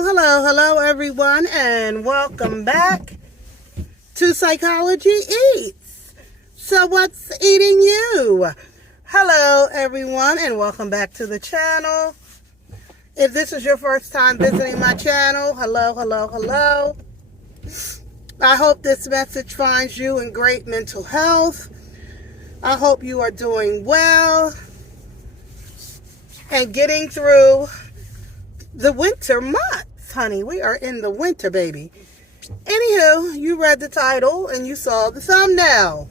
Hello, everyone, and welcome back to Psychology Eats. So what's eating you? Hello, everyone, and welcome back to the channel. If this is your first time visiting my channel, hello. I hope this message finds you in great mental health. I hope you are doing well and getting through the winter months, honey. We are in the winter, baby. Anywho, you read the title and you saw the thumbnail.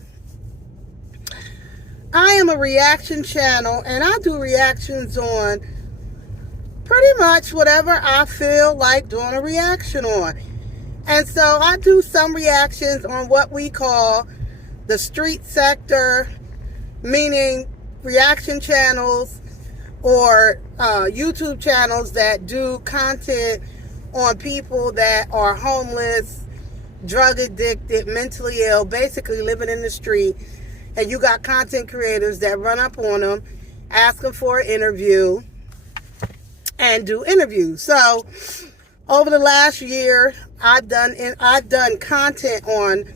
I am a reaction channel, and I do reactions on pretty much whatever I feel like doing a reaction on. And so I do some reactions on what we call the street sector, meaning reaction channels or YouTube channels that do content on people that are homeless, drug addicted, mentally ill, basically living in the street. And you got content creators that run up on them, ask them for an interview, and do interviews. So over the last year, I've done content on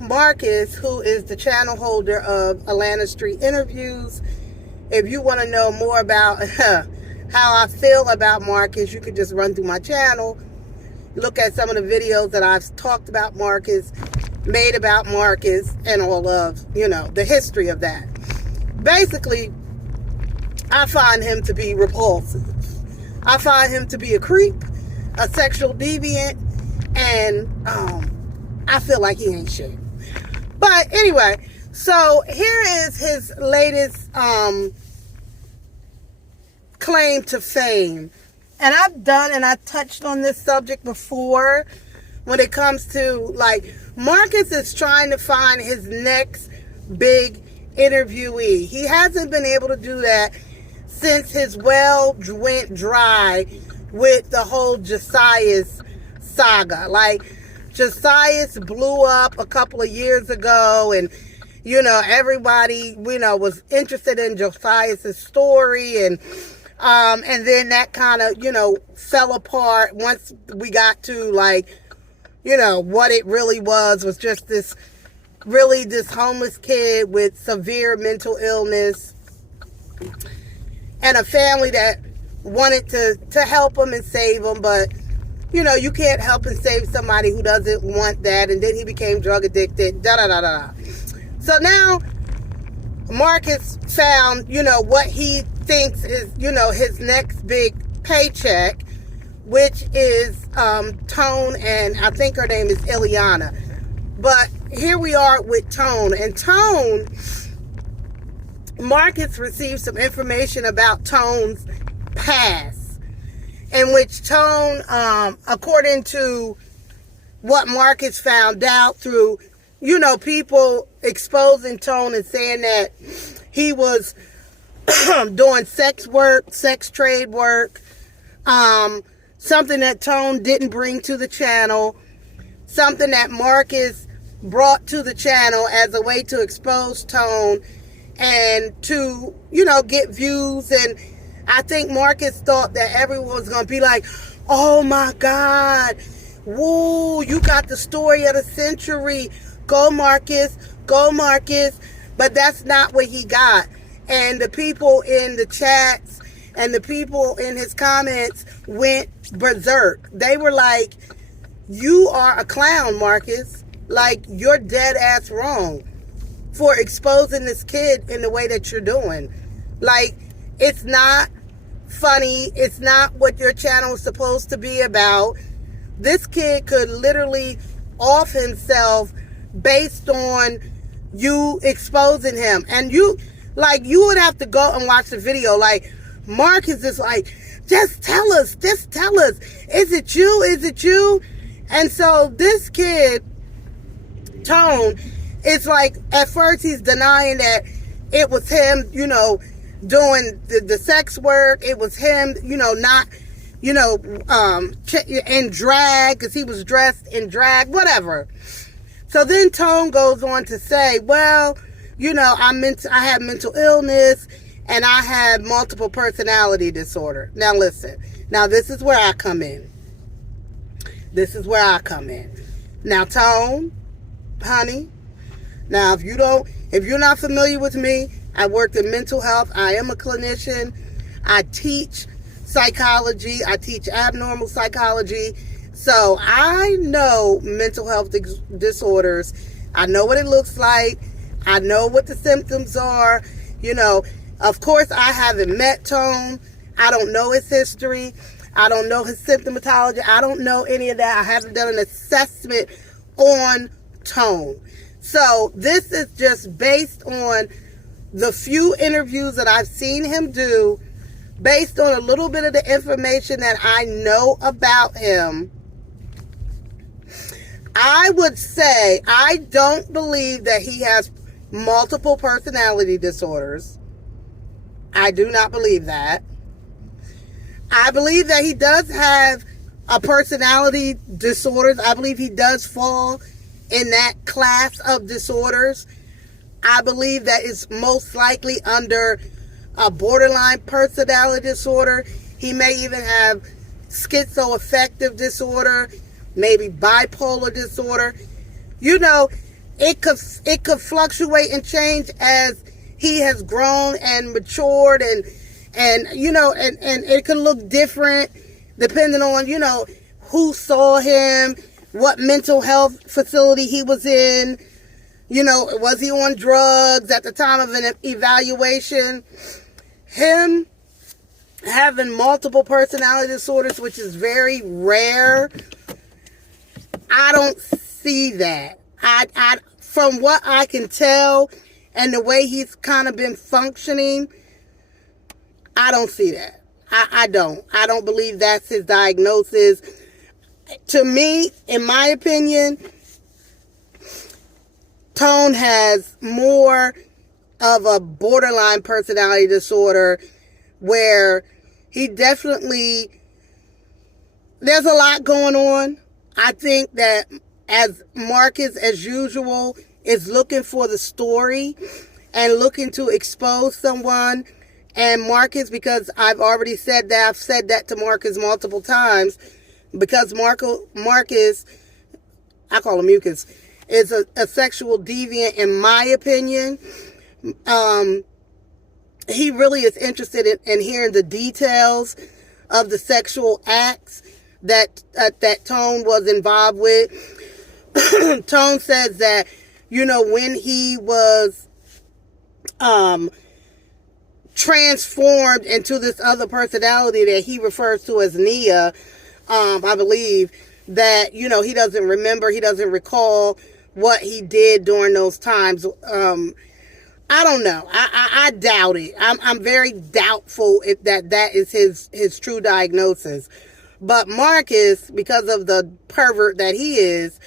Mucus, who is the channel holder of Atlanta Street Interviews. If you want to know more about how I feel about Mucus, you can just run through my channel, look at some of the videos that I've talked about Mucus, made about Mucus, and all of, the history of that. Basically, I find him to be repulsive. I find him to be a creep, a sexual deviant, and I feel like he ain't shit. But anyway, so here is his latest claim to fame. And I touched on this subject before when it comes to, like, Mucus is trying to find his next big interviewee. He hasn't been able to do that since his well went dry with the whole Josias saga. Like, Josias blew up a couple of years ago, and everybody was interested in Josias' story, and then that kind of fell apart once we got to, like, what it really was just this homeless kid with severe mental illness and a family that wanted to help him and save him, but you can't help and save somebody who doesn't want that. And then he became drug addicted, So now Mucus found what he thinks is his next big paycheck, which is Tone, and I think her name is Ileana. But here we are with Tone, and Tone, Mucus received some information about Tone's past, in which Tone, according to what Mucus found out through, people exposing Tone and saying that he was doing sex trade work, something that Tone didn't bring to the channel, something that Mucus brought to the channel as a way to expose Tone and to, get views. And I think Mucus thought that everyone was going to be like, oh my God, woo, you got the story of the century. Go Mucus, go Mucus. But that's not what he got. And the people in the chats and the people in his comments went berserk. They were like, you are a clown, Mucus. Like, you're dead ass wrong for exposing this kid in the way that you're doing. Like, it's not funny. It's not what your channel is supposed to be about. This kid could literally off himself based on you exposing him. And you would have to go and watch the video. Like, Mucus is like, just tell us. Is it you? And so this kid, Tone, it's like, at first he's denying that it was him, doing the sex work. It was him, not, in drag, because he was dressed in drag, whatever. So then Tone goes on to say, well, I have mental illness, and I have multiple personality disorder. Now listen. Now this is where I come in. This is where I come in. Now Tone, honey, now if you're not familiar with me, I worked in mental health. I am a clinician. I teach psychology. I teach abnormal psychology. So I know mental health disorders. I know what it looks like. I know what the symptoms are. Of course, I haven't met Tone. I don't know his history. I don't know his symptomatology. I don't know any of that. I haven't done an assessment on Tone. So this is just based on the few interviews that I've seen him do, based on a little bit of the information that I know about him. I would say I don't believe that he has multiple personality disorders. I do not believe that. I believe that he does have a personality disorders. I believe he does fall in that class of disorders. I believe that it's most likely under a borderline personality disorder. He may even have schizoaffective disorder, maybe bipolar disorder. It could fluctuate and change as he has grown and matured, and it can look different depending on, who saw him, what mental health facility he was in, was he on drugs at the time of an evaluation. Him having multiple personality disorders, which is very rare, I don't see that. I from what I can tell and the way he's kind of been functioning, I don't see that. I don't believe that's his diagnosis. To me, in my opinion, Tone has more of a borderline personality disorder, where he definitely, there's a lot going on. I think that as Marcus, as usual, is looking for the story and looking to expose someone. And Marcus, because I've already said that, I've said that to Marcus multiple times, because Marcus, I call him Mucus, is a sexual deviant, in my opinion. He really is interested in hearing the details of the sexual acts that Tone was involved with. Tone says that, when he was transformed into this other personality that he refers to as Nia, I believe that, he doesn't remember, he doesn't recall what he did during those times. I don't know. I doubt it. I'm very doubtful that is his true diagnosis. But Marcus, because of the pervert that he is,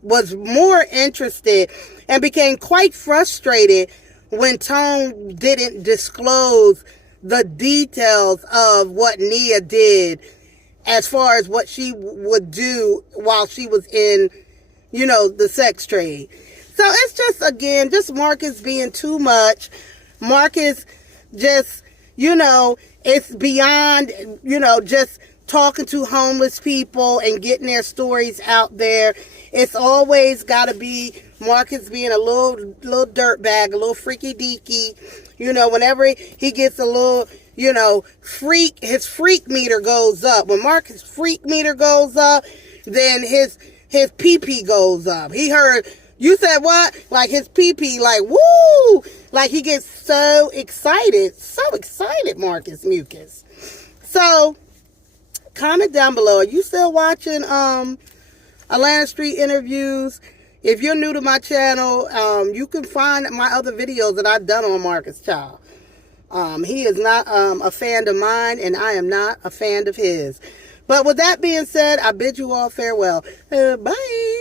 was more interested and became quite frustrated when Tone didn't disclose the details of what Nia did, as far as what she would do while she was in, the sex trade. So it's just Marcus being too much. Marcus just, it's beyond, just talking to homeless people and getting their stories out there. It's always got to be Marcus being a little dirtbag, a little freaky deaky. Whenever he gets a little, freak, his freak meter goes up. When Marcus' freak meter goes up, then his pee-pee goes up. He heard, you said what? Like his pee-pee, like, woo! Like he gets so excited, Marcus Mucus. So, comment down below. Are you still watching Atlanta Street Interviews? If you're new to my channel, you can find my other videos that I've done on Marcus Child. He is not a fan of mine, and I am not a fan of his. But with that being said, I bid you all farewell. Bye.